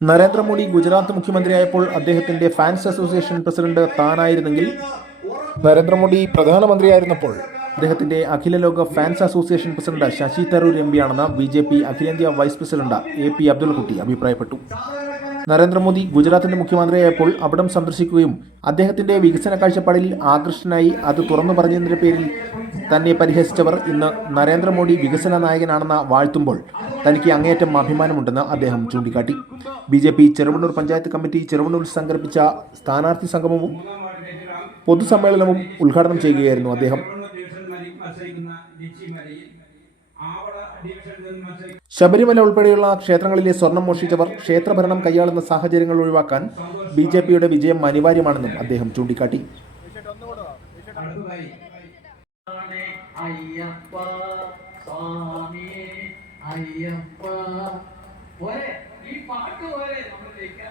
നരേന്ദ്രമോദി ഗുജറാത്ത് മുഖ്യമന്ത്രിയായപ്പോൾ അദ്ദേഹത്തിന്റെ fans association president താനായിരുന്നെങ്കിൽ നരേന്ദ്രമോദി പ്രധാനമന്ത്രിയായിരുന്നപ്പോൾ അദ്ദേഹത്തിന്റെ അഖില ലോക fans association president Shashi Tharoor M പിയാണെന്ന് B J P അഖിലേന്ത്യാ vice president A P Abdullakutty അഭിപ്രായപ്പെട്ടു. നരേന്ദ്രമോദി ഗുജറാത്തിന്റെ മുഖ്യമന്ത്രിയായപ്പോൾ അവിടം സന്ദർശിക്കുകയും അദ്ദേഹത്തിന്റെ വികസന കാഴ്ചപ്പാടിൽ ആകൃഷ്ടനായി അത് തുറന്നു പറഞ്ഞതിന്റെ പേരിൽ തന്നെ പരിഹസിച്ചവർ ഇന്ന് നരേന്ദ്രമോദി വികസന നായകനാണെന്ന് വാഴ്ത്തുമ്പോൾ തനിക്ക് അങ്ങേയറ്റം അഭിമാനമുണ്ടെന്ന് അദ്ദേഹം ചൂണ്ടിക്കാട്ടി. B J P Cheruvannur panchayat committee Cheruvannur സംഘടിപ്പിച്ച സ്ഥാനാർത്ഥി സംഗമവും പൊതുസമ്മേളനവും ഉദ്ഘാടനം ചെയ്യുകയായിരുന്നു അദ്ദേഹം. ശബരിമല ഉൾപ്പെടെയുള്ള ക്ഷേത്രങ്ങളിലെ സ്വർണം മോഷിച്ചവർ ക്ഷേത്രഭരണം കൈയാളുന്ന സാഹചര്യങ്ങൾ ഒഴിവാക്കാൻ ബി ജെ പിയുടെ വിജയം അനിവാര്യമാണെന്നും അദ്ദേഹം ചൂണ്ടിക്കാട്ടി. അയ്യപ്പ അയ്യപ്പ. പോരെ ഈ പാട്ട് പോരെ നമ്മളിലേക്ക്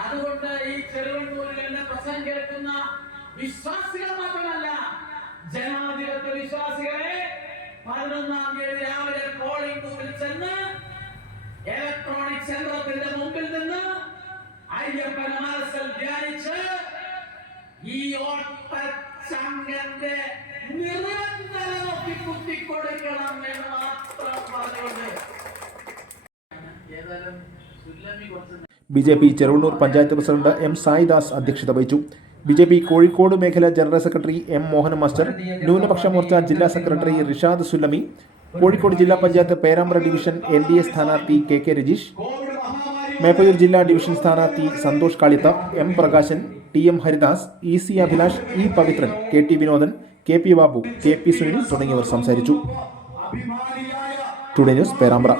അതുകൊണ്ട് ഈ ചെറുവണ്ണൂരിലെ പ്രസംഗം കേൾക്കുന്ന വിശ്വാസികൾ മാത്രമല്ല ജനാധിപത്യ വിശ്വാസികളെ പതിനൊന്നാം തീയതി രാവിലെ പോളിംഗ് ബൂത്തിൽ ചെന്ന് ഇലക്ട്രോണിക് യന്ത്രത്തിന്റെ മുമ്പിൽ നിന്ന് അയ്യപ്പൻ മനസ്സിൽ ധ്യാനിച്ച് ഈ ഓട്ടച്ചങ്കന്റെ നിരന്തര B J P Cheruvannur panchayat president M Saidas അധ്യക്ഷത വഹിച്ചു. ബി ജെ പി കോഴിക്കോട് മേഖലാ general secretary M Mohan master ന്യൂനപക്ഷ മോർച്ച ജില്ലാ സെക്രട്ടറി റിഷാദ് സുല്ലമി കോഴിക്കോട് ജില്ലാ panchayat Perambra division N D A സ്ഥാനാർത്ഥി കെ കെ രജീഷ് മേപ്പയൂർ ജില്ലാ ഡിവിഷൻ സ്ഥാനാർത്ഥി Santhosh Kalitha M Prakashan T M Haridas E C Abhilash E Pavithran K T Vinodan K P Babu K P Sunil തുടങ്ങിയവർ സംസാരിച്ചു. Today news Perambra.